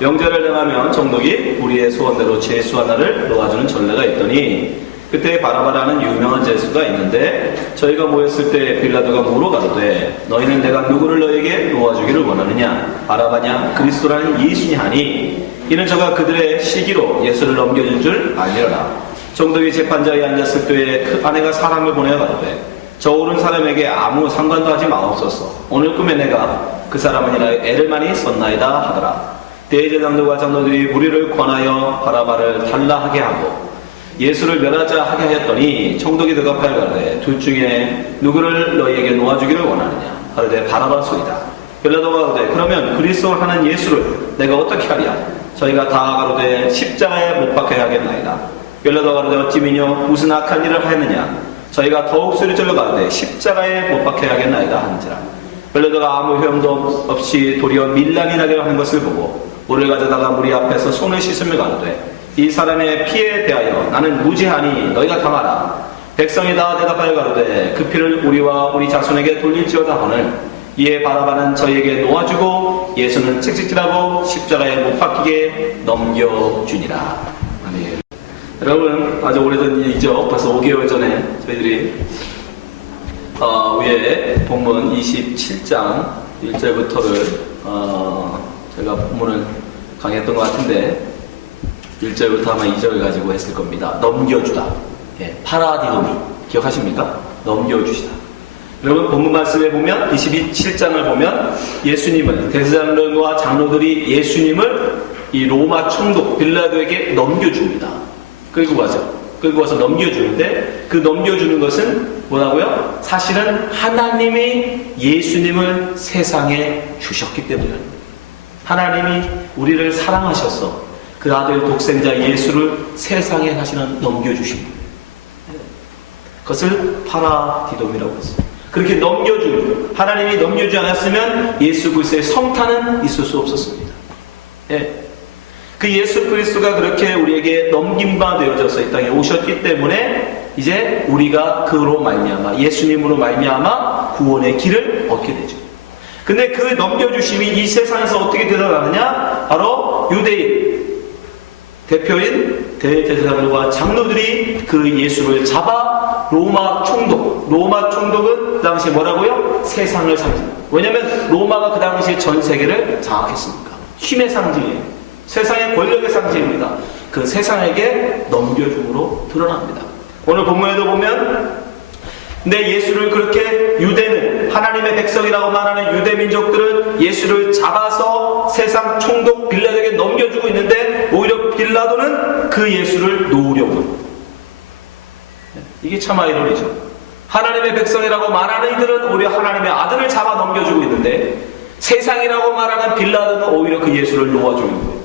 명절을 정하면 총독이 우리의 소원대로 제수 하나를 놓아주는 전례가 있더니 그때 바라바라는 유명한 제수가 있는데 저희가 모였을 때 빌라도가 물어가로되 너희는 내가 누구를 너에게 놓아주기를 원하느냐 바라바냐 그리스도라는 예수냐 하니 이는 저가 그들의 시기로 예수를 넘겨준 줄 알리라. 총독이 재판자에 앉았을 때에 그 아내가 사람을 보내어 가로되 저 오른 사람에게 아무 상관도 하지 마옵소서. 오늘 꿈에 내가 그 사람은 이라여 애를 많이 썼나이다 하더라. 대제장들과 장로들이 무리를 권하여 바라바를 탈라하게 하고 예수를 멸하자 하게 하였더니 총독이 대답하여 가로되 둘 중에 누구를 너희에게 놓아주기를 원하느냐 가로되 바라바소이다. 빌라도가 가로되 그러면 그리스도를 하는 예수를 내가 어떻게 하랴. 저희가 다 가로되 십자가에 못 박혀야 하겠나이다. 빌라도가 가로되 어찌 미뇨 무슨 악한 일을 하였느냐. 저희가 더욱 소리질러 가로되 십자가에 못 박혀야 하겠나이다 하는지라. 빌라도가 아무 효용도 없이 도리어 밀란이 나게 하는 것을 보고 물을 가져다가 무리 앞에서 손을 씻으며 가로되 이 사람의 피에 대하여 나는 무죄하니 너희가 당하라. 백성이 다 대답하여 가로되 그 피를 우리와 우리 자손에게 돌릴지어다 하늘. 이에 바라바는 저희에게 놓아주고 예수는 책찍질하고 십자가에 못 박히게 넘겨주니라. 아멘. 여러분 아주 오래전 일이죠. 벌써 5개월 전에 저희들이 위에 본문 27장 1절부터를 제가 본문을 강의했던 것 같은데 1절부터 아마 2절을 가지고 했을 겁니다. 넘겨주다. 예, 파라디도미 기억하십니까? 넘겨주시다. 여러분 본문 말씀에 보면 27장을 보면 예수님을 대제사장들과 장로들이 예수님을 이 로마 총독 빌라도에게 넘겨줍니다. 끌고 와서 넘겨주는데 그 넘겨주는 것은 뭐라고요? 사실은 하나님이 예수님을 세상에 주셨기 때문입니다. 하나님이 우리를 사랑하셔서 그 아들 독생자 예수를 세상에 사실은 넘겨주십니다. 그것을 파라디돔이라고 했어요. 그렇게 하나님이 넘겨주지 않았으면 예수 그리스도의 성탄은 있을 수 없었습니다. 예. 그 예수 그리스도가 그렇게 우리에게 넘김바 되어져서 이 땅에 오셨기 때문에 이제 우리가 그로 말미암아 예수님으로 말미암아 구원의 길을 얻게 되죠. 근데 그 넘겨주심이 이 세상에서 어떻게 드러나느냐? 바로 유대인 대표인 대제사장들과 장로들이 그 예수를 잡아 로마 총독은 그 당시에 뭐라고요? 세상을 상징. 왜냐하면 로마가 그 당시에 전 세계를 장악했으니까. 힘의 상징이에요. 세상의 권력의 상징입니다. 그 세상에게 넘겨줌으로 드러납니다. 오늘 본문에도 보면 근데 예수를 그렇게 유대는 하나님의 백성이라고 말하는 유대 민족들은 예수를 잡아서 세상 총독 빌라도에게 넘겨주고 있는데 오히려 빌라도는 그 예수를 놓으려고 합니다. 이게 참 아이러니죠. 하나님의 백성이라고 말하는 이들은 오히려 하나님의 아들을 잡아 넘겨주고 있는데 세상이라고 말하는 빌라도는 오히려 그 예수를 놓아주는 거예요.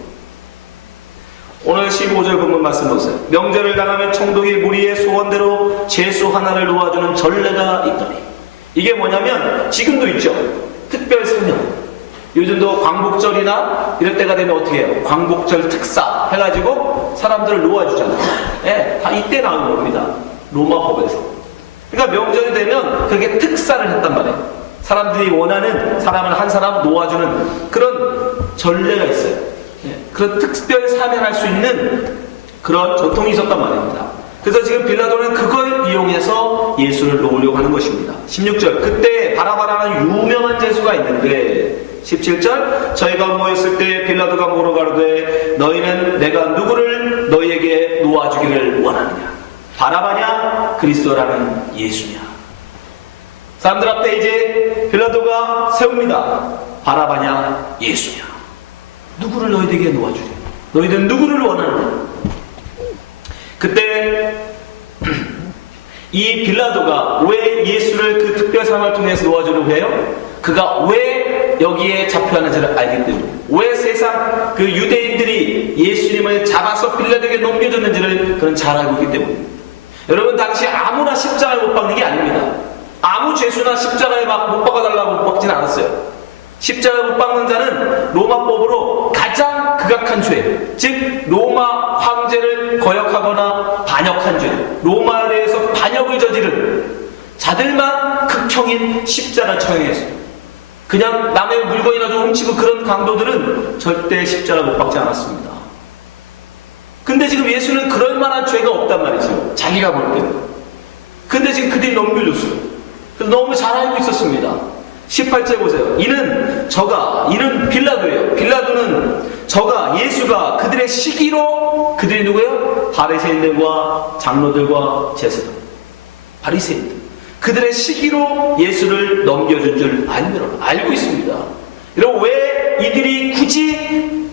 오늘 15절 본문 말씀 보세요. 명절을 당하면 총독이 무리의 소원대로 제수 하나를 놓아주는 전례가 있더니 이게 뭐냐면 지금도 있죠. 특별 사냥. 요즘도 광복절이나 이럴 때가 되면 어떻게 해요? 광복절 특사 해가지고 사람들을 놓아주잖아요. 예, 다 이때 나온 겁니다. 로마법에서. 그러니까 명절이 되면 그렇게 특사를 했단 말이에요. 사람들이 원하는 사람을 한 사람 놓아주는 그런 전례가 있어요. 그런 특별 사면할 수 있는 그런 전통이 있었단 말입니다. 그래서 지금 빌라도는 그걸 이용해서 예수를 놓으려고 하는 것입니다. 16절 그때 바라바라는 유명한 제수가 있는데 17절 저희가 모였을 때 빌라도가 물어가로되 너희는 내가 누구를 너희에게 놓아주기를 원하느냐 바라바냐 그리스도라는 예수냐. 사람들 앞에 이제 빌라도가 세웁니다. 바라바냐 예수냐. 누구를 너희에게 놓아주려? 너희들은 누구를 원하느냐? 그때 이 빌라도가 왜 예수를 그 특별상을 통해서 놓아주려고 해요? 그가 왜 여기에 잡혀하는지를 알기 때문에 왜 세상 그 유대인들이 예수님을 잡아서 빌라도에게 넘겨줬는지를 그는 잘 알고 있기 때문에 여러분 당시 아무나 십자가에 못 박는 게 아닙니다. 아무 죄수나 십자가에 막 못 박아달라고 못 박지는 않았어요. 십자가에 못 박는 자는 로마법으로 가장 극악한 죄, 즉 로마 황제를 거역하거나 반역한 죄, 로마에 대해서 반역을 저지른 자들만 극형인 십자가를 처형했어요. 그냥 남의 물건이나 좀 훔치고 그런 강도들은 절대 십자가 못 박지 않았습니다. 근데 지금 예수는 그럴 만한 죄가 없단 말이죠. 자기가 볼 때는. 근데 지금 그들이 넘겨줬어요. 그래서 너무 잘 알고 있었습니다. 18절 보세요. 이는 빌라도예요. 빌라도는 예수가 그들의 시기로, 그들이 누구예요? 바리새인들과 장로들과 제사장, 바리새인들, 그들의 시기로 예수를 넘겨준 줄 알고 있습니다. 여러분, 왜 이들이 굳이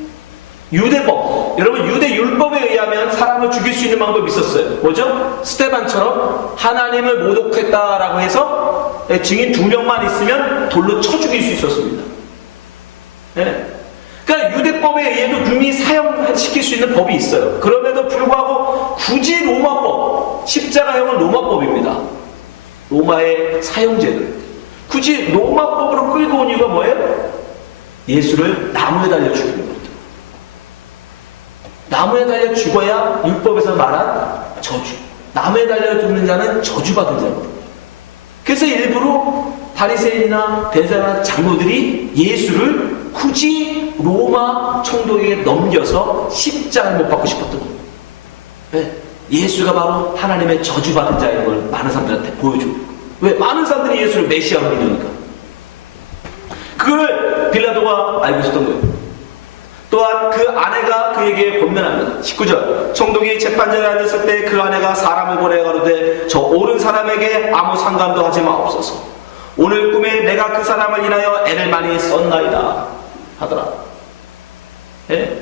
유대법, 여러분 유대 율법에 의하면 사람을 죽일 수 있는 방법이 있었어요. 뭐죠? 스테반처럼 하나님을 모독했다라고 해서 증인 2명만 있으면 돌로 쳐 죽일 수 있었습니다. 네. 그러니까 유대법에 의해도 이미 사형시킬 수 있는 법이 있어요. 그럼에도 불구하고 굳이 로마법, 십자가형은 로마법입니다. 로마의 사형제들. 굳이 로마법으로 끌고 온 이유가 뭐예요? 예수를 나무에 달려 죽이는 겁니다. 나무에 달려 죽어야 율법에서 말한 저주. 나무에 달려 죽는 자는 저주받은 자거든요. 그래서 일부러 바리새인이나 대제사장 장로들이 예수를 굳이 로마 총독에게 넘겨서 십자가에 못 박고 싶었던 겁니다. 네. 예수가 바로 하나님의 저주받은 자인 걸 많은 사람들한테 보여주고. 왜? 많은 사람들이 예수를 메시아로 믿으니까. 그걸 빌라도가 알고 있었던 거예요. 또한 그 아내가 그에게 권면합니다. 19절. 총독이 재판장에 앉았을 때 그 아내가 사람을 보내 가로되 저 옳은 사람에게 아무 상관도 하지 마옵소서. 오늘 꿈에 내가 그 사람을 인하여 애를 많이 썼나이다 하더라. 예?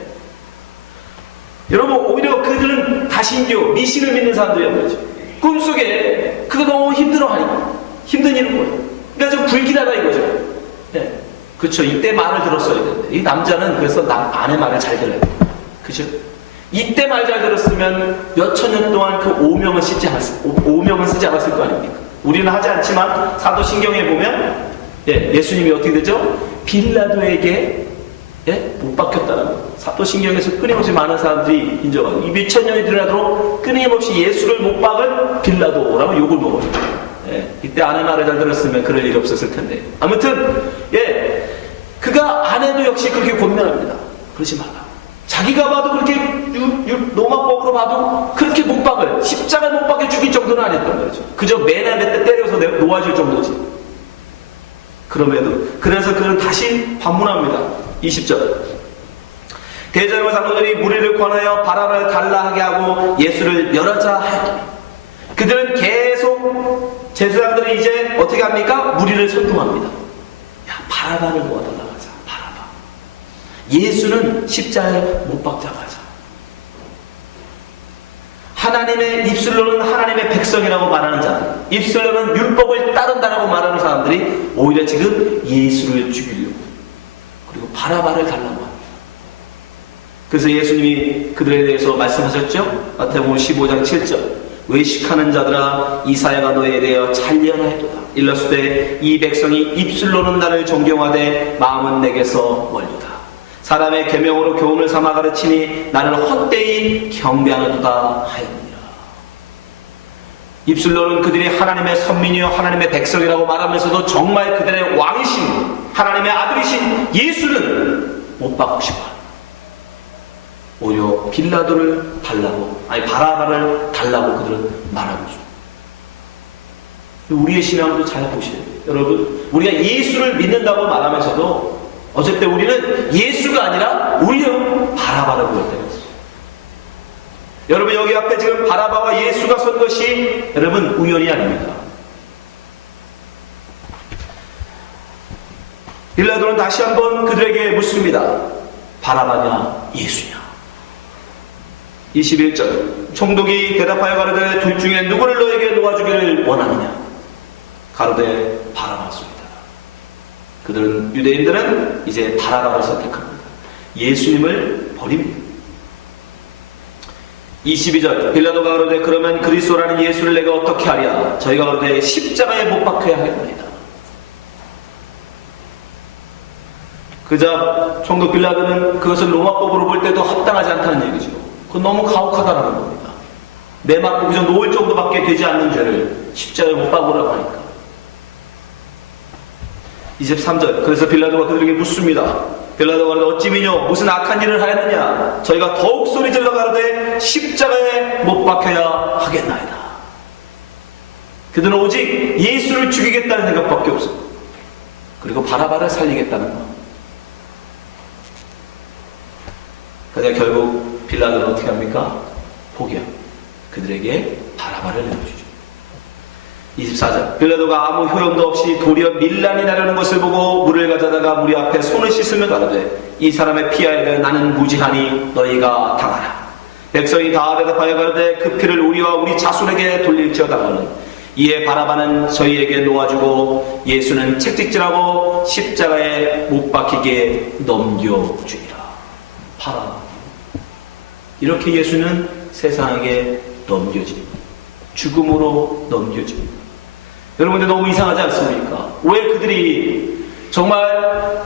여러분, 오히려 그들은 다신교, 미신을 믿는 사람들이란 말이죠. 꿈속에 그거 너무 힘들어하니까 힘든 일인 거예요. 그러니까 좀 불길하다 이거죠. 예. 그렇죠. 이때 말을 들었어야 되는데 이 남자는 그래서 아내 말을 잘 들어야 돼요. 그렇죠? 이때 말 잘 들었으면 몇천 년 동안 그 오명을 쓰지 않았을 거 아닙니까? 우리는 하지 않지만 사도신경에 보면 예수님이 어떻게 되죠? 빌라도에게 못 박혔다는 거. 사도신경에서 끊임없이 많은 사람들이 인정하고 이 몇천 년이 지나도록 끊임없이 예수를 못 박은 빌라도라고 욕을 먹어요. 이때 아내 말을 잘 들었으면 그럴 일이 없었을 텐데. 아무튼 그가 아내도 역시 그렇게 권면합니다. 그러지 마라. 자기가 봐도 그렇게 로마법으로 봐도 그렇게 못 박을, 십자가에 못 박혀 죽일 정도는 아니었단 말이죠. 그저 매나 몇 대 때려서 놓아줄 정도지. 그래서 그는 다시 반문합니다. 20절. 대제사장과 장로들이 무리를 권하여 바라바를 달라 하게 하고 예수를 멸하자 하였더니 그들은 계속 제사장들이 이제 어떻게 합니까? 무리를 선동합니다. 야, 바라바를 놓아달라고 하자. 바라바. 예수는 십자가에 못 박자고 하자. 하나님의 입술로는 하나님의 백성이라고 말하는 자들, 입술로는 율법을 따른다라고 말하는 사람들이 오히려 지금 예수를 죽이려고, 그리고 바라바를 달라고 합니다. 그래서 예수님이 그들에 대해서 말씀하셨죠? 마태복음 15장 7절. 외식하는 자들아, 이사야가 너희에 대하여 찬리하나이도다. 일러스되 이 백성이 입술로는 나를 존경하되 마음은 내게서 멀리다. 사람의 계명으로 교훈을 삼아 가르치니 나를 헛되이 경배하는도다 하였느니라. 입술로는 그들이 하나님의 선민이요 하나님의 백성이라고 말하면서도 정말 그들의 왕이신 하나님의 아들이신 예수는 못 받고 싶어요. 오히려 빌라도를 달라고, 바라바를 달라고 그들은 말하고 있죠. 우리의 신앙도 잘 보셔야 돼요. 여러분, 우리가 예수를 믿는다고 말하면서도 어쨌든 우리는 예수가 아니라 오히려 바라바를 부를 때가 있어요. 여러분, 여기 앞에 지금 바라바와 예수가 선 것이 여러분 우연이 아닙니다. 빌라도는 다시 한번 그들에게 묻습니다. 바라바냐 예수냐? 21절. 총독이 대답하여 가로되 둘 중에 누구를 너에게 놓아주기를 원하느냐? 가로되 바라바였습니다. 그들은, 유대인들은 이제 바라바를 선택합니다. 예수님을 버립니다. 22절. 빌라도가 가로되 그러면 그리스도라는 예수를 내가 어떻게 하랴? 저희가 가로되 십자가에 못 박혀야 하겠나이다. 그자 총독 빌라도는 그것을 로마법으로 볼 때도 합당하지 않다는 얘기죠. 그건 너무 가혹하다는 겁니다. 내 맞고 그저 놓을 정도밖에 되지 않는 죄를 십자가에 못 박으라고 하니까. 23절. 그래서 빌라도가 그들에게 묻습니다. 빌라도가 가로되 어찌미뇨 무슨 악한 일을 하였느냐. 저희가 더욱 소리질러 가로되 십자가에 못 박혀야 하겠나이다. 그들은 오직 예수를 죽이겠다는 생각밖에 없어. 그리고 바라바를 살리겠다는 거. 그러자 결국 빌라도는 어떻게 합니까? 포기합니다. 그들에게 바라바를 내어주죠. 24절. 빌라도가 아무 효용도 없이 도리어 밀란이 나려는 것을 보고 물을 가져다가 무리 앞에 손을 씻으며 가로되 이 사람의 피하에 대해 나는 무지하니 너희가 당하라. 백성이 다 대답하여 가로되 그 피를 우리와 우리 자손에게 돌릴지어다가는 이에 바라바는 저희에게 놓아주고 예수는 채찍질하고 십자가에 못 박히게 넘겨주리라. 바라바. 이렇게 예수는 세상에게 넘겨집니다. 죽음으로 넘겨집니다. 여러분들 너무 이상하지 않습니까? 왜 그들이 정말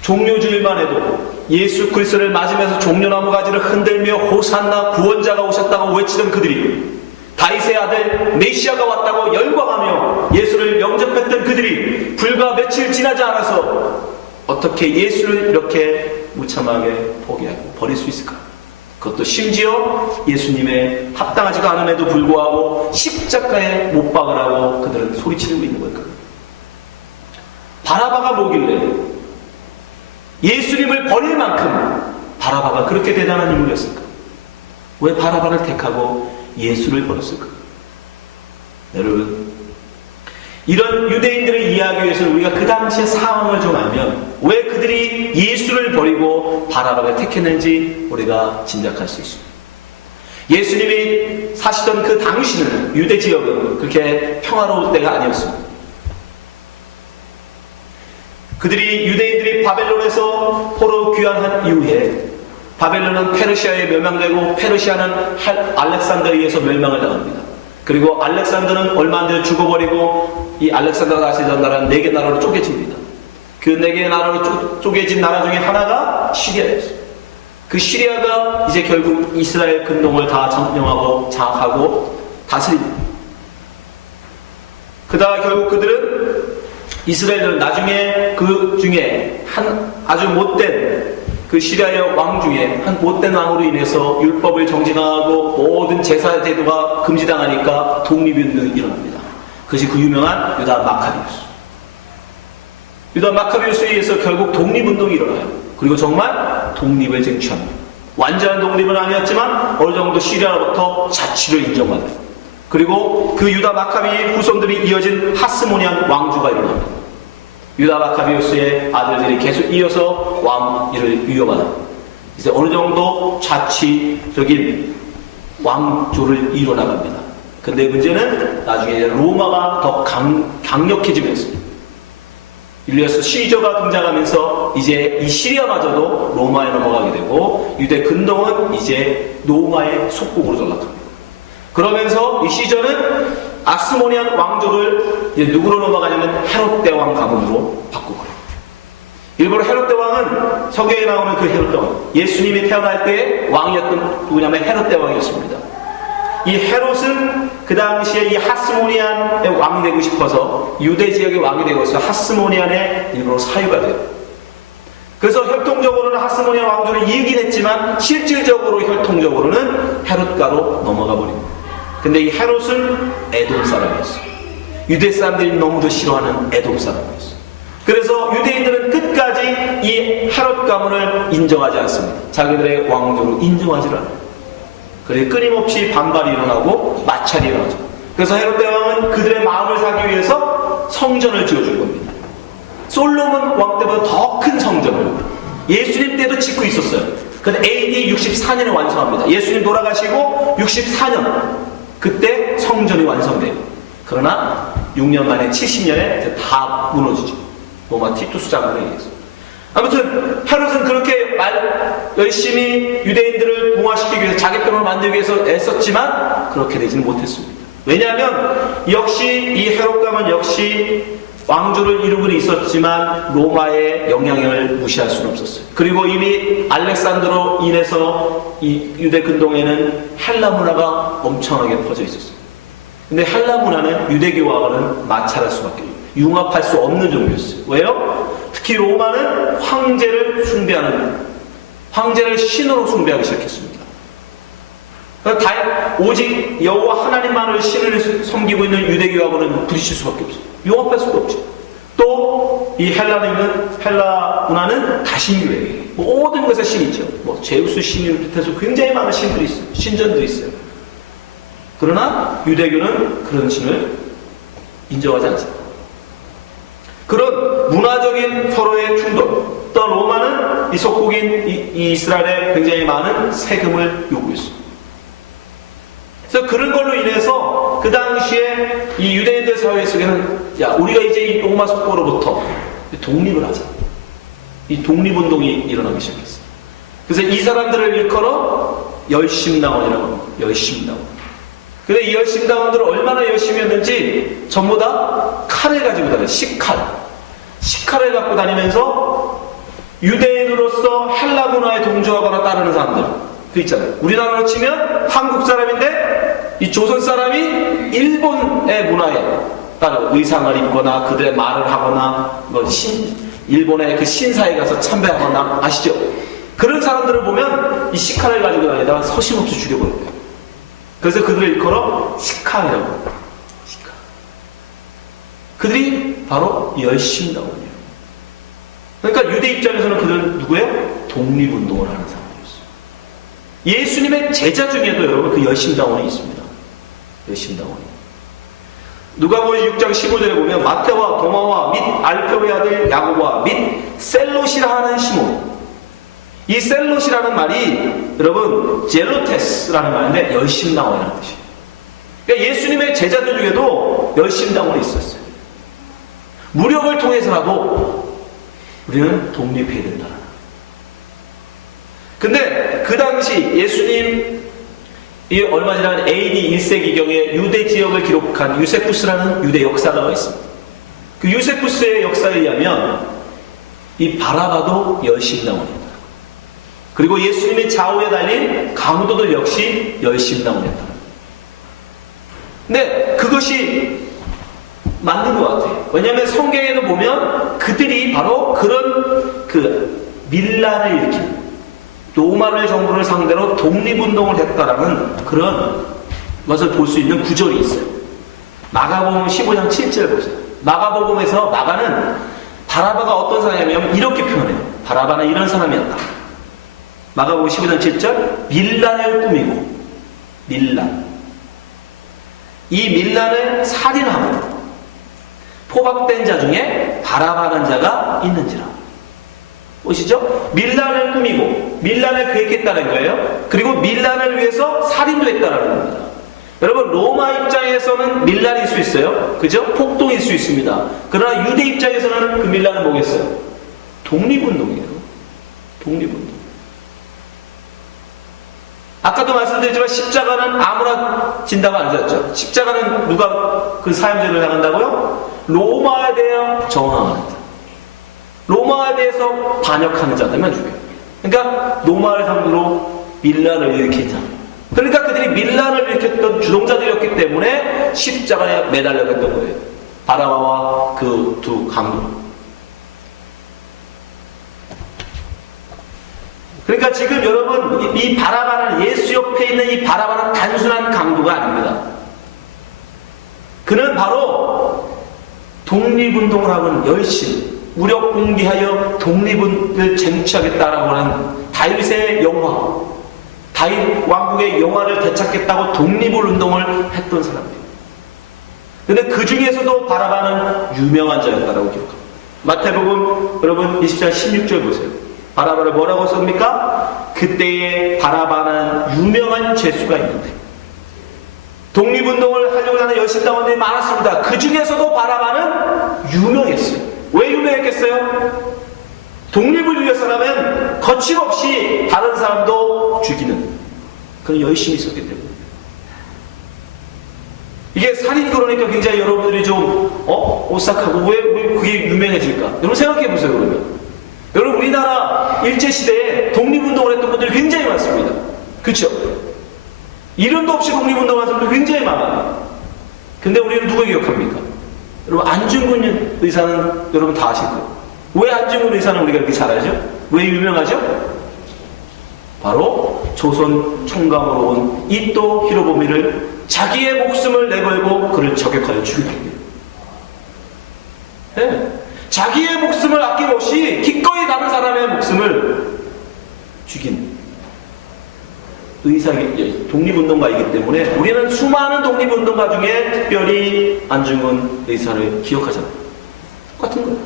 종료주일만 해도 예수 그리스도를 맞으면서 종려나무 가지를 흔들며 호산나 구원자가 오셨다고 외치던 그들이, 다윗의 아들 메시아가 왔다고 열광하며 예수를 영접했던 그들이 불과 며칠 지나지 않아서 어떻게 예수를 이렇게 무참하게 포기하고 버릴 수 있을까? 그것도 심지어 예수님의 합당하지도 않음에도 불구하고 십자가에 못 박으라고 그들은 소리치고 있는 거예요. 바라바가 뭐길래 예수님을 버릴 만큼 바라바가 그렇게 대단한 인물이었을까? 왜 바라바를 택하고 예수를 버렸을까? 여러분, 이런 유대인들의 이야기에 의해서 우리가 그 당시의 상황을 좀 알면 왜 그들이 예수를 버리고 바라바를 택했는지 우리가 짐작할 수 있습니다. 예수님이 사시던 그 당시는 유대 지역은 그렇게 평화로울 때가 아니었습니다. 유대인들이 바벨론에서 포로 귀환한 이후에 바벨론은 페르시아에 멸망되고 페르시아는 알렉산더에 서 멸망을 당합니다. 그리고 알렉산더는 얼마 안 되어 죽어버리고 이 알렉산더가 다스리던 나라는 4개 나라로 쪼개집니다. 그 4개 나라로 쪼개진 나라 중에 하나가 시리아였어요. 그 시리아가 이제 결국 이스라엘 근동을 다 점령하고 장악하고 다스립니다. 그다가 결국 그들은 이스라엘은 나중에 그 중에 한 아주 못된 그 시리아의 왕 중에 한 못된 왕으로 인해서 율법을 정지당하고 모든 제사 제도가 금지당하니까 독립운동이 일어납니다. 그것이 그 유명한 유다 마카비우스. 유다 마카비우스에 의해서 결국 독립운동이 일어나요. 그리고 정말 독립을 쟁취합니다. 완전한 독립은 아니었지만 어느 정도 시리아로부터 자치를 인정받아요. 그리고 그 유다 마카비의 후손들이 이어진 하스모니안 왕조가 일어납니다. 유다 마카비우스의 아들들이 계속 이어서 왕위를 이어받아 이제 어느 정도 자치적인 왕조를 이뤄나갑니다. 근데 문제는 나중에 로마가 더 강력해지면서 율리어스 시저가 등장하면서 이제 이 시리아마저도 로마에 넘어가게 되고 유대 근동은 이제 로마의 속국으로 전락합니다. 그러면서 이 시저는 아스모니안 왕조를 이제 누구로 넘어가냐면 헤롯 대왕 가문으로 바꾸고요. 일부러 헤롯 대왕은 성경에 나오는 그 헤롯 대왕, 예수님이 태어날 때 왕이었던 누구냐면 헤롯 대왕이었습니다. 이 헤롯은 그 당시에 이 하스모니안의 왕이 되고 싶어서 유대 지역의 왕이 되고 있어서 하스모니안의 일부러 사유가 돼요. 그래서 혈통적으로는 하스모니안 왕조를 이기긴 했지만 실질적으로 혈통적으로는 헤롯가로 넘어가 버립니다. 근데 이 헤롯은 에돔 사람이었어요. 유대 사람들이 너무도 싫어하는 에돔 사람이었어요. 그래서 유대인들은 끝까지 이 헤롯 가문을 인정하지 않습니다. 자기들의 왕조로 인정하지 않아요. 그래서 끊임없이 반발이 일어나고 마찰이 일어나죠. 그래서 헤롯 대왕은 그들의 마음을 사기 위해서 성전을 지어준 겁니다. 솔로몬 왕 때보다 더 큰 성전을 예수님 때도 짓고 있었어요. 그건 AD 64년에 완성합니다. 예수님 돌아가시고 64년 그때 성전이 완성돼요. 그러나 6년 만에 70년에 다 무너지죠. 로마 티투스 장군에 의해서. 아무튼 헤롯은 그렇게 열심히 유대인들을 동화시키기 위해서 자기 편을 만들기 위해서 애썼지만 그렇게 되지는 못했습니다. 왜냐하면 역시 이 헤롯 가문 역시 왕조를 이루고는 있었지만 로마의 영향을 무시할 수는 없었어요. 그리고 이미 알렉산더로 인해서 이 유대 근동에는 헬라 문화가 엄청나게 퍼져 있었어요. 근데 헬라 문화는 유대교와는 마찰할 수밖에 없어요. 융합할 수 없는 종교였어요. 왜요? 특히 로마는 황제를 숭배하는, 황제를 신으로 숭배하기 시작했습니다. 그러니까 오직 여호와 하나님만을 신을 섬기고 있는 유대교하고는 부딪힐 수밖에 없어요. 융합할 수가 없죠. 또 이 헬라 문화는 다신교예요. 모든 것에 신이 있죠. 뭐 제우스 신을 비롯해서 굉장히 많은 신들이 있어요. 신전들이 있어요. 그러나 유대교는 그런 신을 인정하지 않습니다. 그런 문화적인 서로의 충돌. 또 로마는 이 속국인 이 이스라엘에 굉장히 많은 세금을 요구했습니다. 그래서 그런 걸로 인해서 그 당시에 이 유대인들 사회 속에는 야, 우리가 이제 이 로마 속국으로부터 독립을 하자. 이 독립운동이 일어나기 시작했어요. 그래서 이 사람들을 일컬어 열심당원이라고 합니다. 열심당원. 근데 이 열심당원들은 얼마나 열심히 했는지 전부 다 칼을 가지고 다녀요. 식칼. 식칼을 갖고 다니면서 유대인으로서 헬라 문화에 동조하거나 따르는 사람들. 그 있잖아요. 우리나라로 치면 한국 사람인데 이 조선 사람이 일본의 문화에 따라 의상을 입거나 그들의 말을 하거나 뭐 일본의 그 신사에 가서 참배하거나 아시죠? 그런 사람들을 보면 이 식칼을 가지고 다니다가 서심없이 죽여버려요. 그래서 그들을 일컬어 식칼이라고 합니다. 식칼. 그들이 바로 열심당원이에요. 그러니까 유대 입장에서는 그들은 누구예요? 독립운동을 하는 사람들이었어요. 예수님의 제자 중에도 여러분 그 열심당원이 있습니다. 열심당원이. 누가복음 6장 15절에 보면 마태와 도마와 및 알페오의 아들 야고보와 및 셀롯이라 하는 시몬. 이 셀롯이라는 말이 여러분 젤로테스라는 말인데 열심당원이라는 뜻이에요. 그러니까 예수님의 제자들 중에도 열심당원이 있었어요. 무력을 통해서라도 우리는 독립해야 된다. 근데 그 당시 예수님 이 얼마 지난 AD 1세기경에 유대 지역을 기록한 유세푸스라는 유대 역사가가 있습니다. 그 유세푸스의 역사에 의하면 이 바라바도 열심당원이었다. 그리고 예수님의 좌우에 달린 강도들 역시 열심당원이었다. 근데 그것이 맞는 것 같아요. 왜냐하면 성경에도 보면 그들이 바로 그런 그 밀란을 일으킨 로마를 정부를 상대로 독립운동을 했다라는 그런 것을 볼 수 있는 구절이 있어요. 마가복음 15장 7절 보세요. 마가복음에서 마가는 바라바가 어떤 사람이냐면 이렇게 표현해요. 바라바는 이런 사람이었다. 마가복음 15장 7절 밀란을 꾸미고 밀란. 이 밀란을 살인하고 포박된 자 중에 바라바라는 자가 있는지라. 보시죠? 밀란을 꾸미고 밀란을 계획했다는 거예요. 그리고 밀란을 위해서 살인도 했다는 겁니다. 여러분 로마 입장에서는 밀란일 수 있어요. 그죠? 폭동일 수 있습니다. 그러나 유대 입장에서는 그 밀란은 뭐겠어요? 독립운동이에요. 독립운동. 아까도 말씀드렸지만 십자가는 아무나 진다고 안 하셨죠? 십자가는 누가 그 사형제를 당한다고요? 로마에 대해 정황하는 자. 로마에 대해서 반역하는 자들만 죽여요. 그러니까 로마를 상대로 밀란을 일으킨 자. 그러니까 그들이 밀란을 일으켰던 주동자들이었기 때문에 십자가에 매달려 갔던 거예요. 바라바와 그 두 강도. 그러니까 지금 여러분 이 바라바는 예수 옆에 있는 이 바라바는 단순한 강도가 아닙니다. 그는 바로 독립운동을 하고는 열심 무력 공개하여 독립을 쟁취하겠다라고 하는 다윗의 영화, 다윗 왕국의 영화를 되찾겠다고 독립운동을 했던 사람이에요. 그런데 그 중에서도 바라바는 유명한 자였다라고 기록합니다. 마태복음 여러분 20장 16절 보세요. 바라바를 뭐라고 씁니까? 그때의 바라바는 유명한 죄수가 있는데 독립운동을 하려고 하는 열심당원들이 많았습니다. 그 중에서도 바라바는 유명했어요. 왜 유명했겠어요? 독립을 위해서라면 거침없이 다른 사람도 죽이는 그런 열심히 있었기 때문에. 이게 살인 그러니까 굉장히 여러분들이 좀 오싹하고 왜 그게 유명해질까? 여러분 생각해 보세요. 그러면 여러분 우리나라 일제시대에 독립운동을 했던 분들이 굉장히 많습니다. 그렇죠? 이름도 없이 독립운동을 한 사람들이 굉장히 많아요. 근데 우리는 누굴 기억합니까? 여러분, 안중근 의사는 여러분 다 아실 거예요. 왜 안중근 의사는 우리가 이렇게 잘 알죠? 왜 유명하죠? 바로 조선 총감으로 온 이토 히로부미를 자기의 목숨을 내걸고 그를 저격하여 죽였기 때문에. 네. 자기의 목숨을 아낌없이 기꺼이 다른 사람의 목숨을 죽인 독립운동가이기 때문에 우리는 수많은 독립운동가 중에 특별히 안중근 의사를 기억하잖아요. 똑같은 거예요.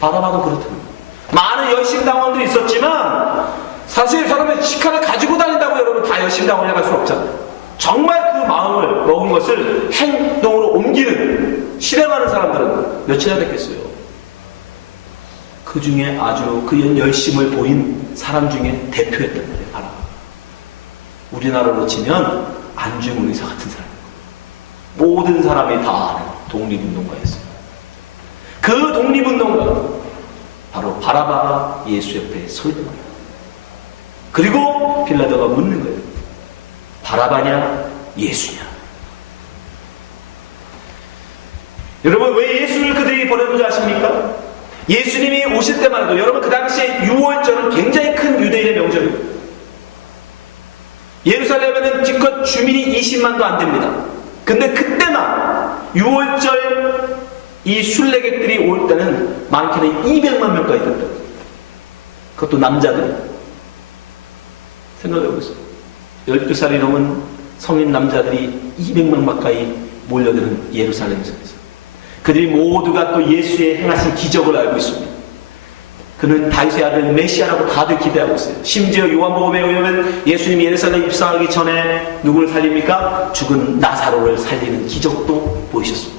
바라봐도 그렇다는 거예요. 많은 열심당원들이 있었지만 사실 사람의 직함을 가지고 다닌다고 여러분 다 열심당원이 할 수 없잖아요. 정말 그 마음을 먹은 것을 행동으로 옮기는, 실행하는 사람들은 몇이나 됐겠어요. 그 중에 아주 그 열심을 보인 사람 중에 대표였단 말이에요. 바로 우리나라로 치면 안중근 의사 같은 사람. 모든 사람이 다 아는 독립운동가였어요. 그 독립운동가 바로 바라바가 예수 옆에 서 있는 거예요. 그리고 빌라도가 묻는 거예요. 바라바냐 예수냐. 여러분, 왜 예수를 그들이 버렸는지 아십니까? 예수님이 오실 때만 해도, 여러분, 그 당시에 6월절은 굉장히 큰 유대인의 명절이에요. 예루살렘에는 지껏 주민이 20만도 안 됩니다. 근데 그때만 6월절 이 순례객들이 올 때는 많게는 200만 명까지 됐다. 그것도 남자들. 생각해보세요. 12살이 넘은 성인 남자들이 200만 가까이 몰려드는 예루살렘에서. 그들이 모두가 또 예수의 행하신 기적을 알고 있습니다. 그는 다윗의 아들 메시아라고 다들 기대하고 있어요. 심지어 요한복음에 의하면 예수님이 예루살렘 입성하기 전에 누구를 살립니까? 죽은 나사로를 살리는 기적도 보이셨습니다.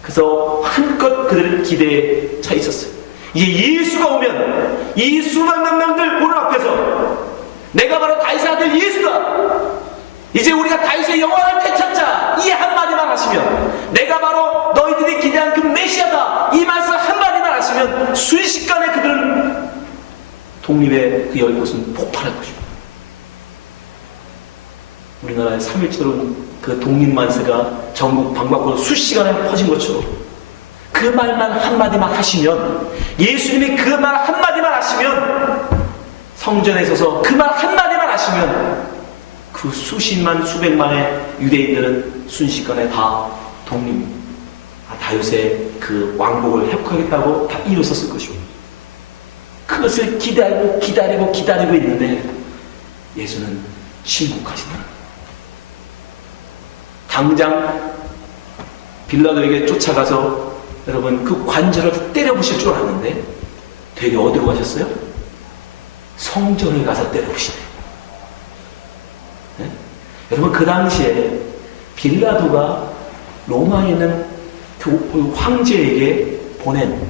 그래서 한껏 그들은 기대에 차 있었어요. 이제 예수가 오면 이 수많은 명들 보는 앞에서 내가 바로 다윗의 아들 예수다, 이제 우리가 다윗의 영광을 되찾자, 이 한마디만 하시면, 내가 바로 너희들이 기대한 그 메시아다, 이 말씀 한마디만 하시면 순식간에 그들은 독립의 그 열꽃은 폭발할 것입니다. 우리나라의 3.1절은 그 독립만세가 전국 방방곡곡 수시간에 퍼진 것처럼 그 말만 한마디만 하시면, 예수님이 그 말 한마디만 하시면, 성전에 서서 그 말 한마디만 하시면 그 수십만 수백만의 유대인들은 순식간에 다 독립, 다윗의 그 왕국을 회복하겠다고 다 일어섰을 것입니다. 그것을 기다리고 있는데 예수는 침묵하시더라. 당장 빌라도에게 쫓아가서 여러분 그 관절을 때려부실 줄 알았는데 되게 어디로 가셨어요? 성전에 가서 때려부시네요. 네? 여러분, 그 당시에 빌라도가 로마에 있는 그 황제에게 보낸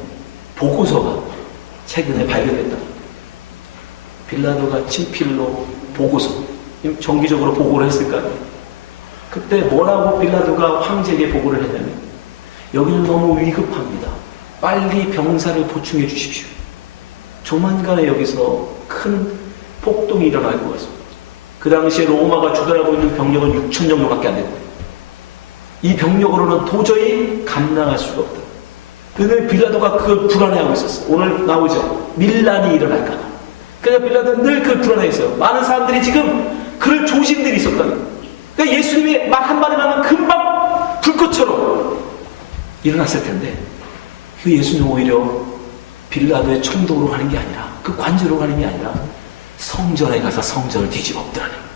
보고서가 최근에 발견됐다. 빌라도가 친필로 보고서, 정기적으로 보고를 했을까요? 그때 뭐라고 빌라도가 황제에게 보고를 했냐면, 여기는 너무 위급합니다. 빨리 병사를 보충해 주십시오. 조만간에 여기서 큰 폭동이 일어날 것 같습니다. 그 당시에 로마가 주둔하고 있는 병력은 6천 정도밖에 안 됐고, 이 병력으로는 도저히 감당할 수가 없다. 그런데 빌라도가 그걸 불안해하고 있었어요. 오늘 나오죠. 밀란이 일어날까 봐. 그러니까 빌라도는 늘 그걸 불안해했어요. 많은 사람들이 지금 그럴 조심들이 있었다는 거예요. 그러니까 예수님이 말 한마디만 하면 금방 불꽃처럼 일어났을 텐데, 그 예수님 오히려 빌라도의 총독으로 가는 게 아니라, 그 관저로 가는 게 아니라 성전에 가서 성전을 뒤집어 엎더라는 거예요.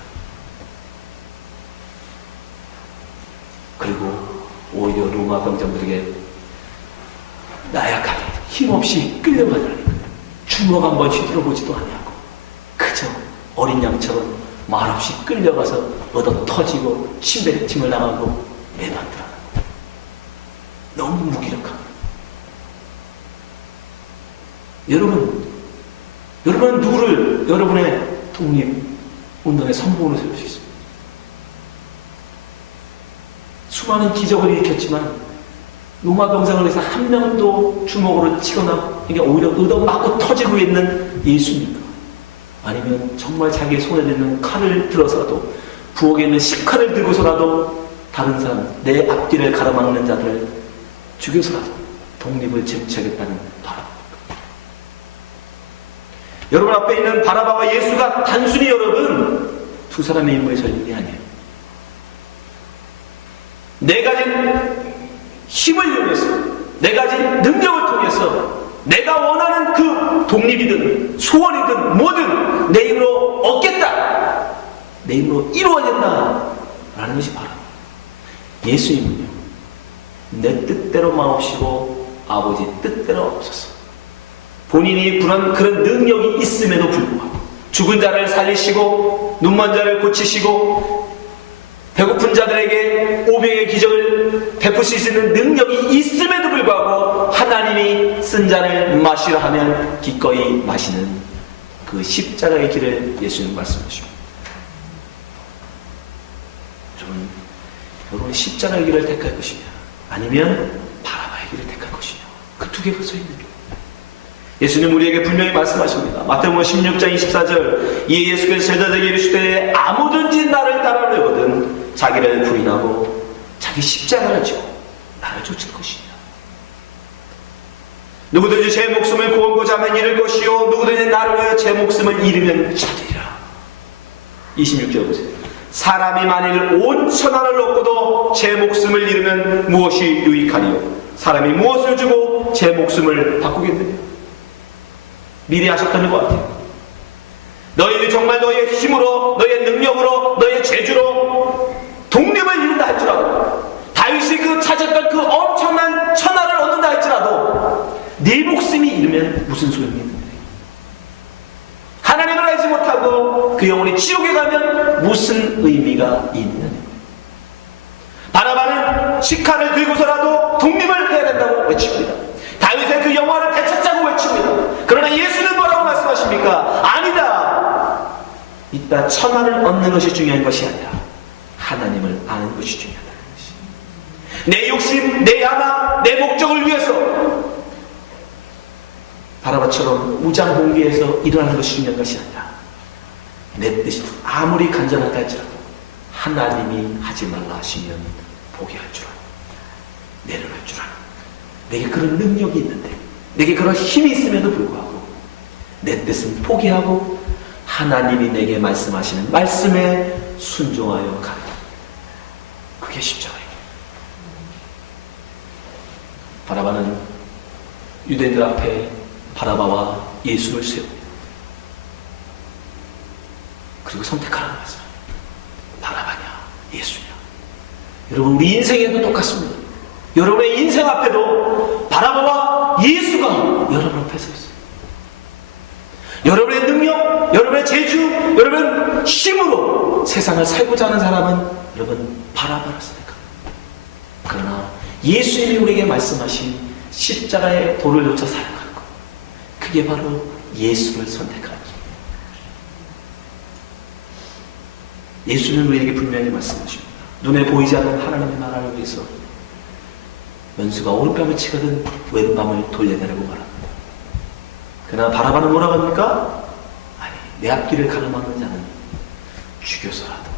그리고 오히려 로마 병정들에게 나약하게 힘없이 끌려가더라는 거예요. 주먹 한번 휘둘러보지도 않냐고 그저 어린 양처럼 말없이 끌려가서 얻어 터지고 침뱉음을 당하고 매달더라는 거예요. 너무 무기력합니다. 여러분은 누구를 여러분의 독립운동의 선봉으로 세울 수 있습니다. 수많은 기적을 일으켰지만 로마 병상을 해서 한 명도 주먹으로 치거나 이게 오히려 얻어맞고 터지고 있는 예수입니까? 아니면 정말 자기의 손에 있는 칼을 들어서라도, 부엌에 있는 식칼을 들고서라도 다른 사람, 내 앞뒤를 가로막는 자들을 죽여서라도 독립을 쟁취하겠다는 바람. 여러분 앞에 있는 바라바와 예수가 단순히 여러분 두 사람의 인물의 전쟁이 아니에요. 내 가진 힘을 이용해서, 내 가진 능력을 통해서 내가 원하는 그 독립이든 소원이든 뭐든 내 힘으로 얻겠다, 내 힘으로 이루어야된다 라는 것이 바로 예수님은요, 내 뜻대로 마옵시고 아버지 뜻대로 없어서 본인이 그런 능력이 있음에도 불구하고 죽은 자를 살리시고 눈먼 자를 고치시고 배고픈 자들에게 오병의 기적을 베푸실 수 있는 능력이 있음에도 불구하고 하나님이 쓴 잔을 마시라 하면 기꺼이 마시는 그 십자가의 길을 예수님 말씀하십니다. 여러분 십자가의 길을 택할 것이냐 아니면 바라바의 길을 택할 것이냐, 그 두 개가 서 있는 거예요. 예수님 우리에게 분명히 말씀하십니다. 마태복음 16장 24절, 이에 예수께서 제자들에게 이르시되 아무든지 나를 따르려거든 자기를 부인하고 자기 십자가를 지고 나를 쫓을 것이냐. 누구든지 제 목숨을 구원고자 하면 잃을 것이요 누구든지 나를 위하여 제 목숨을 잃으면 찾으리라. 26절 보세요. 사람이 만일 온 천하를 얻고도 제 목숨을 잃으면 무엇이 유익하리요? 사람이 무엇을 주고 제 목숨을 바꾸겠느냐? 미리 하셨다는 것 같아요. 너희들이 정말 너희의 힘으로, 너희의 능력으로, 너희의 재주로 독립을 이룬다 할지라도, 다윗이 그 찾았던 그 엄청난 천하를 얻는다 할지라도 네 목숨이 잃으면 무슨 소용이 있느냐? 하나님을 알지 못하고 그 영혼이 지옥에 가면 무슨 의미가 있느냐? 바라바는 식칼을 들고서라도 독립을 해야 된다고 외칩니다. 다윗의 그 영화를 되찾자고 외칩니다. 그러나 예수는 뭐라고 말씀하십니까? 아니다. 이따 천하를 얻는 것이 중요한 것이 아니라 하나님을 아는 것이 중요하다는 것이. 내 욕심, 내 야망, 내 목적을 위해서 바라바처럼 우장봉기에서 일어나는 것이 중요한 것이 아니라 내 뜻이 아무리 간절하다 할지라도 하나님이 하지 말라 하시면 포기할 줄 아는, 내려놓을 줄 아는, 내게 그런 능력이 있는데, 내게 그런 힘이 있음에도 불구하고 내 뜻은 포기하고 하나님이 내게 말씀하시는 말씀에 순종하여 가는, 그게 십자가예요. 바라바는 유대인들 앞에 바라바와 예수를 세웁니다. 그리고 선택하라는 말씀입니다. 바라바냐 예수냐. 여러분 우리 인생에도 똑같습니다. 여러분의 인생 앞에도 바라바와 예수가 여러분 앞에 서 있어요. 여러분의 능력, 여러분의 재주, 여러분의 힘으로 세상을 살고자 하는 사람은 여러분 바라바를 선택합니다. 그러나 예수님이 우리에게 말씀하신 십자가의 도를 놓쳐 살아가는 것, 그게 바로 예수를 선택하는 것. 예수는 우리에게 분명히 말씀하십니다. 눈에 보이지 않는 하나님의 나라를 위해서 원수가 오른뺨을 치거든 왼뺨을 돌려내라고 말합니다. 그러나 바라바는 뭐라고 합니까? 아니, 내 앞길을 가로막는 자는 죽여서라도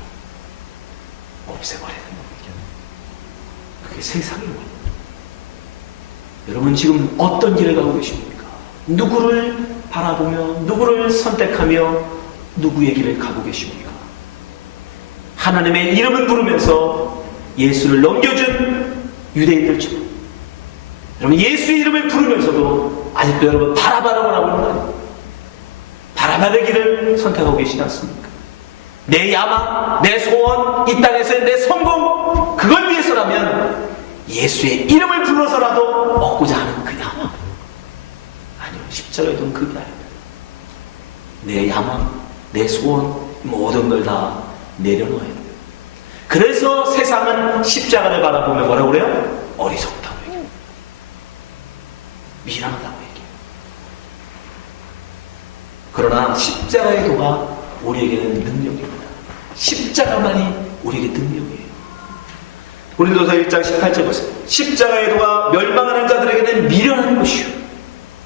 없애버리는 놈이죠. 그게 세상의 원. 여러분 지금 어떤 길을 가고 계십니까? 누구를 바라보며 누구를 선택하며 누구의 길을 가고 계십니까? 하나님의 이름을 부르면서 예수를 넘겨준 유대인들처럼 여러분 예수의 이름을 부르면서도 아직도 여러분 바라바라고 하고 있는 거 아닙니까? 바라바의 길을 선택하고 계시지 않습니까? 내 야망, 내 소원, 이 땅에서의 내 성공, 그걸 위해서라면 예수의 이름을 불러서라도 얻고자 하는 그 야망, 아니요, 십자가에 둔 그게 아닙니다. 내 야망, 내 소원, 모든 걸 다 내려놓아야 돼요. 그래서 세상은 십자가를 바라보면 뭐라고 그래요? 어리석다고 얘기해요. 미련하다고 얘기해요. 그러나 십자가의 도가 우리에게는 능력입니다. 십자가만이 우리에게 능력이에요. 고린도서 1장 18절 보세요. 십자가의 도가 멸망하는 자들에게는 미련한 것이요.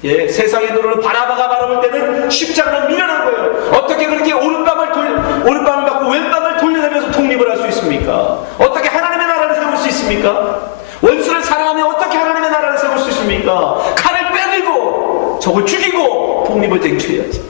예, 세상의 도를 바라바가 바라볼 때는 십자가는 미련한 거예요. 어떻게 그렇게 오른밤을 받고 왼밤을 돌려내면서 독립을 할 수 있습니까? 어떻게 하나님의 나라를 세울 수 있습니까? 원수를 사랑하며 어떻게 하나님의 나라를 세울 수 있습니까? 칼을 빼들고 적을 죽이고 독립을 쟁취해야지.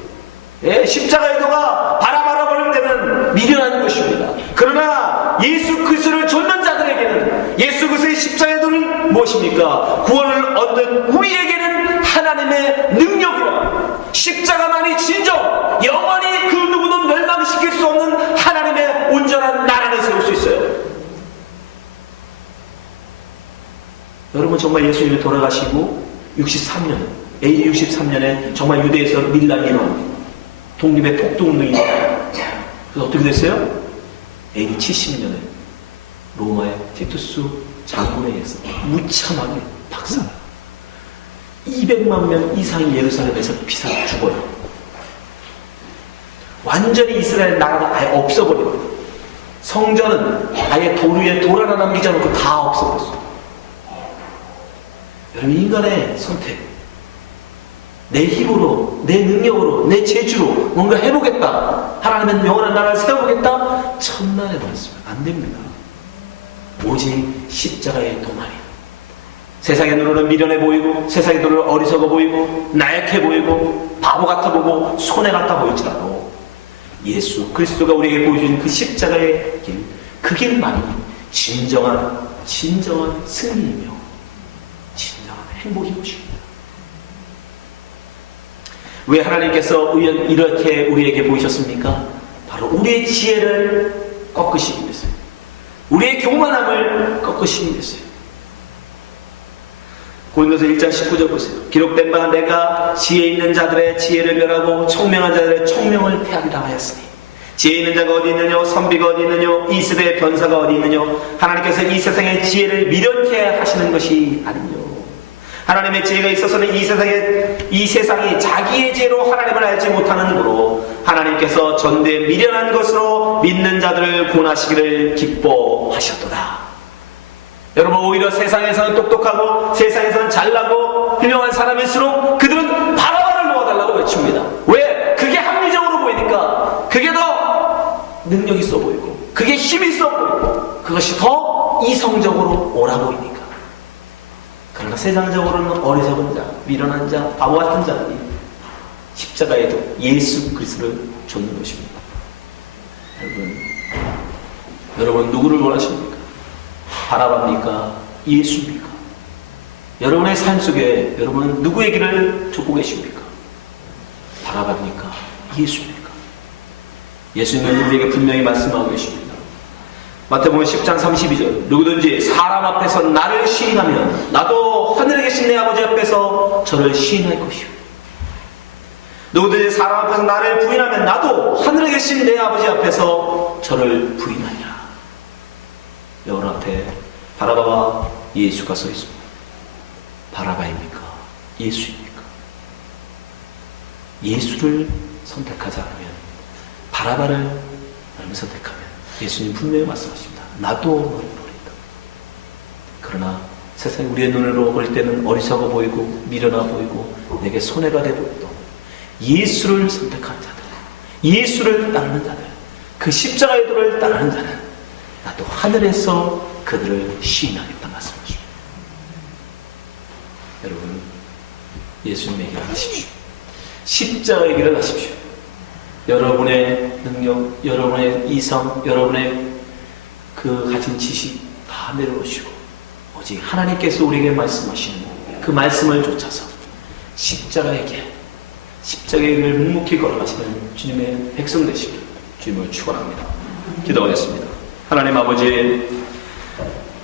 예, 십자가의 도가 바라바라 버릴 때는 미련한 것입니다. 그러나 예수 그리스도를 좇는 자들에게는, 예수 그리스도의 십자가의 도는 무엇입니까? 구원을 얻는 우리에게는 하나님의 능력이라. 십자가만이 진정 영원히 그 누구도 멸망시킬 수 없는 하나님의 온전한 나라를 세울 수 있어요. 여러분, 정말 예수님이 돌아가시고 63년, AD 63년에 정말 유대에서 밀란이 일어납니다. 독립의 폭동운동이 일어납니다. 그래서 어떻게 됐어요? AD 70년에 로마의 티투스 장군에 의해서 무참하게 박살, 200만 명 이상이 예루살렘에서 피살을 죽어요. 완전히 이스라엘 나라가 아예 없어버려요. 성전은 아예 돌 위에 돌 하나 남기지 않고 다 없어버렸어요. 여러분, 인간의 선택, 내 힘으로, 내 능력으로, 내 재주로 뭔가 해보겠다, 하나님은 영원한 나라를 세워보겠다, 천만에 버렸으면 안 됩니다. 오직 십자가의 도만이에요. 세상의 눈으로는 미련해 보이고, 세상의 눈으로는 어리석어 보이고, 나약해 보이고, 바보 같아 보고, 손해 같아 보일지라도 예수 그리스도가 우리에게 보여준 그 십자가의 길, 그 길만이 진정한 승리이며 진정한 행복인 것입니다. 왜 하나님께서 이렇게 우리에게 보이셨습니까? 바로 우리의 지혜를 꺾으시기 위해서요. 우리의 교만함을 꺾으시기 위해서요. 고린도서 1장 19절 보세요. 기록된 바 내가 지혜 있는 자들의 지혜를 멸하고 총명한 자들의 총명을 폐하리라 하였으니, 지혜 있는 자가 어디 있느냐, 선비가 어디 있느냐, 이 시대의 변사가 어디 있느냐. 하나님께서 이 세상의 지혜를 미련케 하시는 것이 아니뇨. 하나님의 지혜가 있어서는 이 세상이 자기의 지혜로 하나님을 알지 못하는 으로 하나님께서 전대 미련한 것으로 믿는 자들을 구원하시기를 기뻐하셨도다. 여러분, 오히려 세상에서는 똑똑하고 세상에서는 잘나고 훌륭한 사람일수록 그들은 바라바를 놓아달라고 외칩니다. 왜? 그게 합리적으로 보이니까, 그게 더 능력 있어 보이고, 그게 힘 있어 보이고, 그것이 더 이성적으로 옳아 보이니까. 그러나 세상적으로는 어리석은 자, 미련한 자, 바보 같은 자들이 십자가에도 예수 그리스도를 좇는 것입니다. 여러분 누구를 원하십니까? 바라봅니까? 예수입니까? 여러분의 삶 속에 여러분은 누구의 길을 쫓고 계십니까? 바라봅니까? 예수입니까? 예수님은 우리에게 분명히 말씀하고 계십니다. 마태복음 10장 32절, 누구든지 사람 앞에서 나를 시인하면 나도 하늘에 계신 내 아버지 앞에서 저를 시인할 것이요, 누구든지 사람 앞에서 나를 부인하면 나도 하늘에 계신 내 아버지 앞에서 저를 부인하리라. 여러분 앞에 바라바와 예수가 서 있습니다. 바라바입니까? 예수입니까? 예수를 선택하지 않으면, 바라바를 선택하면 예수님 분명히 말씀하십니다. 나도 너를 버린다. 그러나 세상이 우리의 눈으로 볼 때는 어리석어 보이고 미련하 보이고 내게 손해가 돼 보여도 예수를 선택한 자들, 예수를 따르는 자들, 그 십자가의 도를 따르는 자는 나도 하늘에서 그들을 시인하겠다 말씀하십니다. 여러분, 예수님의 길을 하십시오. 십자가의 길을 하십시오. 여러분의 능력, 여러분의 이성, 여러분의 그 가진 지식 다 내려놓으시고 오직 하나님께서 우리에게 말씀하시는 그 말씀을 쫓아서 십자가의 길, 십자가의 길을 묵묵히 걸어가시는 주님의 백성 되시길 주님을 축원합니다. 기도하겠습니다. 하나님 아버지,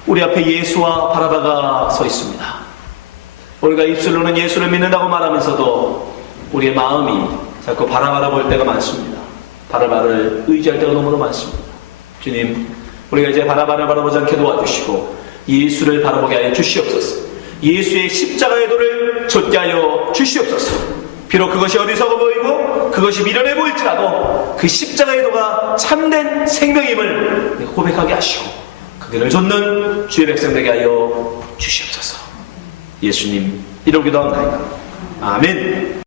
우리 앞에 예수와 바라바가 서 있습니다. 우리가 입술로는 예수를 믿는다고 말하면서도 우리의 마음이 자꾸 바라바라 볼 때가 많습니다. 바라바를 의지할 때가 너무나 많습니다. 주님, 우리가 이제 바라바를 바라보지 않게 도와주시고 예수를 바라보게 하여 주시옵소서. 예수의 십자가의 도를 좇게 하여 주시옵소서. 비록 그것이 어리석어 보이고 그것이 미련해 보일지라도 그 십자가의 도가 참된 생명임을 고백하게 하시고 그 길을 좇는 주의 백성 되게 하여 주시옵소서. 예수님 이러기도 합니다. 아멘.